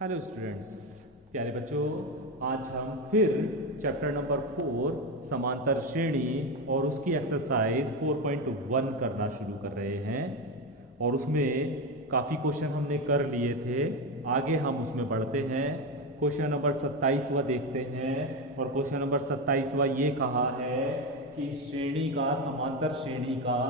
Hello students, प्यारे बच्चों। आज हम फिर चैप्टर नंबर 4 समांतर श्रेणी और उसकी एक्सरसाइज 4.1 करना शुरू कर रहे हैं। और उसमें काफ़ी क्वेश्चन हमने कर लिए थे। आगे हम उसमें बढ़ते हैं। क्वेश्चन नंबर 27वां देखते हैं। और क्वेश्चन नंबर 27वां ये कहा है कि श्रेणी का समांतर श्रेणी का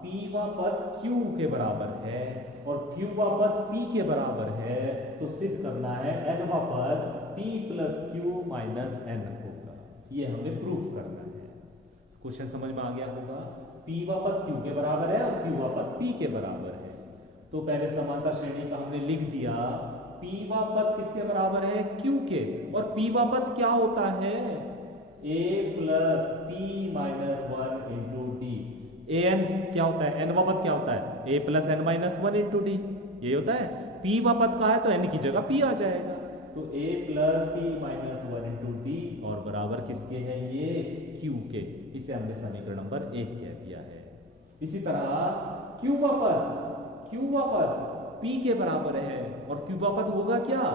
पीवा पद क्यू के बराबर है और क्यूवा पद पी के बराबर है, तो सिद्ध करना है एनवा पद P plus Q minus N होगा। ये हमें प्रूफ करना है। क्वेश्चन समझ में आ गया होगा। पीवा पद क्यू के बराबर है और क्यूवा पद पी के बराबर है। तो पहले समांतर श्रेणी का हमने लिख दिया। पीवा पद किसके बराबर है? क्यू के। और पीवा पद क्या होता है? A plus P minus one into D. A N क्या होता है? एन पद क्या होता है? A plus N minus one into D. ये होता है। पी पद का है तो एन की जगह पी आ जाएगा। तो A plus P minus one into D और बराबर किसके हैं? ये क्यू के। इसे हमने समीकरण नंबर 1 कह दिया है। इसी तरह क्यू पद पी के बराबर है और क्यू पद होगा क्या?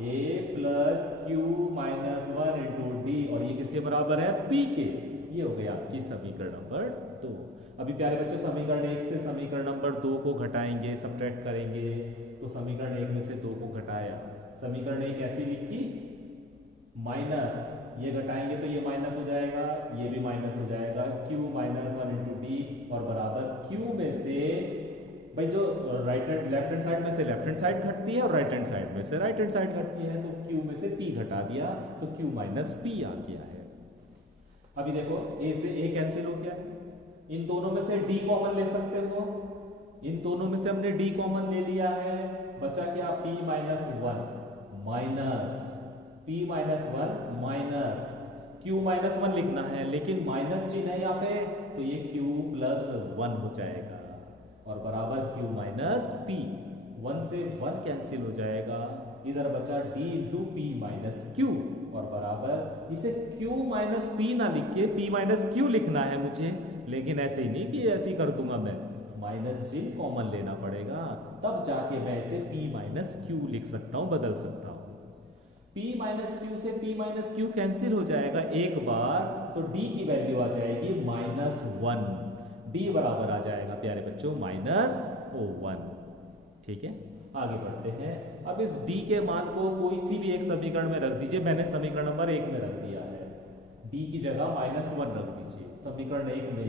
A plus Q minus one into D और ये किसके बराबर है? पी के। ये हो गया आपकी समीकरण नंबर 2। अभी प्यारे बच्चों समीकरण 1 से समीकरण नंबर 2 को घटाएंगे, सब्ट्रैक्ट करेंगे। तो समीकरण 1 में से 2 को घटाया, समीकरण 1 ऐसी लिखी माइनस, ये घटाएंगे तो ये माइनस हो जाएगा, ये भी माइनस हो जाएगा। Q minus one into D और बराबर क्यू में से भाई जो लेफ्ट हैंड साइड में से लेफ्ट हैंड साइड घटती है और राइट हैंड साइड में से राइट हैंड साइड घटती है, तो क्यू में से पी घटा दिया तो क्यू माइनस पी आ गया है। अभी देखो ए से ए कैंसिल हो गया, इन दोनों में से डी कॉमन ले सकते हो। इन दोनों में से हमने डी कॉमन ले लिया है, बचा क्या? P minus one minus P minus one minus Q minus one लिखना है, लेकिन माइनस चिन्ह है यहाँ पे, तो ये क्यू प्लस वन हो जाएगा और बराबर क्यू माइनस पी। वन से वन कैंसिल हो जाएगा, इधर बचा D into P minus Q और बराबर इसे क्यू माइनस पी ना लिख के पी माइनस क्यू लिखना है मुझे, लेकिन ऐसे ही नहीं कि ऐसे ही कर दूंगा मैं, माइनस चिन्ह कॉमन लेना पड़ेगा, तब जाके मैं इसे पी माइनस क्यू लिख सकता हूं, बदल सकता हूं। P माइनस क्यू से P माइनस क्यू कैंसिल हो जाएगा एक बार, तो D की वैल्यू आ जाएगी माइनस वन। D बराबर आ जाएगा प्यारे बच्चों माइनस वन। ठीक है, आगे बढ़ते हैं। अब इस D के मान को कोई सी भी एक समीकरण में रख दीजिए। मैंने समीकरण नंबर 1 में रख दिया है, D की जगह माइनस वन रख दीजिए। समीकरण 1 में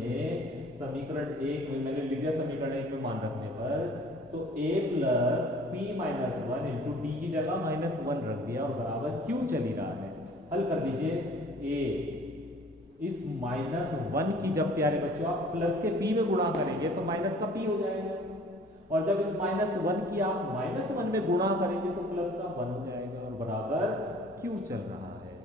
मैंने लिख दिया, समीकरण 1 में मान रखने पर तो a plus P minus one into D की जगह माइनस वन रख दिया और बराबर क्यू चल ही रहा है। हल कर दीजिए। a इस माइनस वन की जब प्यारे बच्चों आप प्लस के p में गुणा करेंगे तो माइनस का p हो जाएगा, और जब इस माइनस वन की आप माइनस वन में गुणा करेंगे तो प्लस का वन हो जाएगा और बराबर क्यू चल रहा है।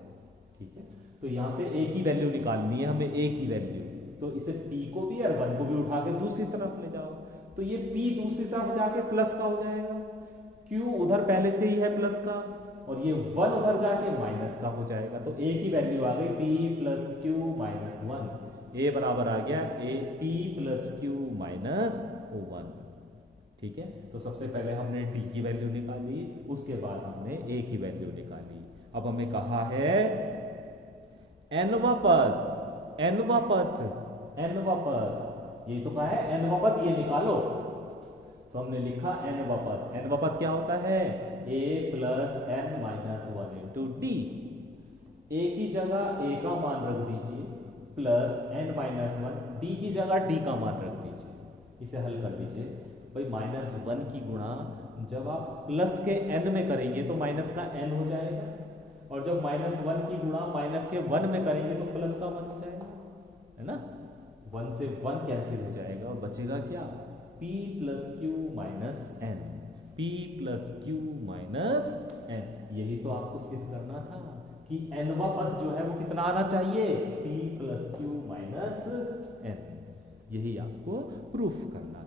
ठीक है, तो यहां से a की वैल्यू निकालनी है हमें, a की वैल्यू। तो इसे p को भी और वन को भी उठा के दूसरी तरफ ले जाओ, तो ये p दूसरी तरफ जाके प्लस का हो जाएगा, q उधर पहले से ही है प्लस का, और ये वन उधर जाके माइनस का हो जाएगा। तो a की वैल्यू आ गई p plus Q minus one. a बराबर आ गया p plus Q minus one. ठीक है, तो सबसे पहले हमने d की वैल्यू निकाली, उसके बाद हमने a की वैल्यू निकाली। अब हमें कहा है nवा पद, ये तो कहा है nवा पद, ये निकालो। तो हमने लिखा nवा पद क्या होता है? a plus N minus one into D. A की जगह a का मान रख दीजिए plus N minus one, D की जगह d का मान रख दीजिए। इसे हल कर दीजिए। भाई माइनस वन की गुणा जब आप प्लस के n में करेंगे तो माइनस का n हो जाएगा, और जब माइनस वन की गुणा माइनस के वन में करेंगे तो प्लस का वन हो जाएगा, है ना। वन से वन कैंसिल हो जाएगा और बचेगा क्या? p plus Q minus N, p plus Q minus N. यही तो आपको सिद्ध करना था कि nवा पद जो है वो कितना आना चाहिए? p plus Q minus N. यही आपको प्रूफ करना था।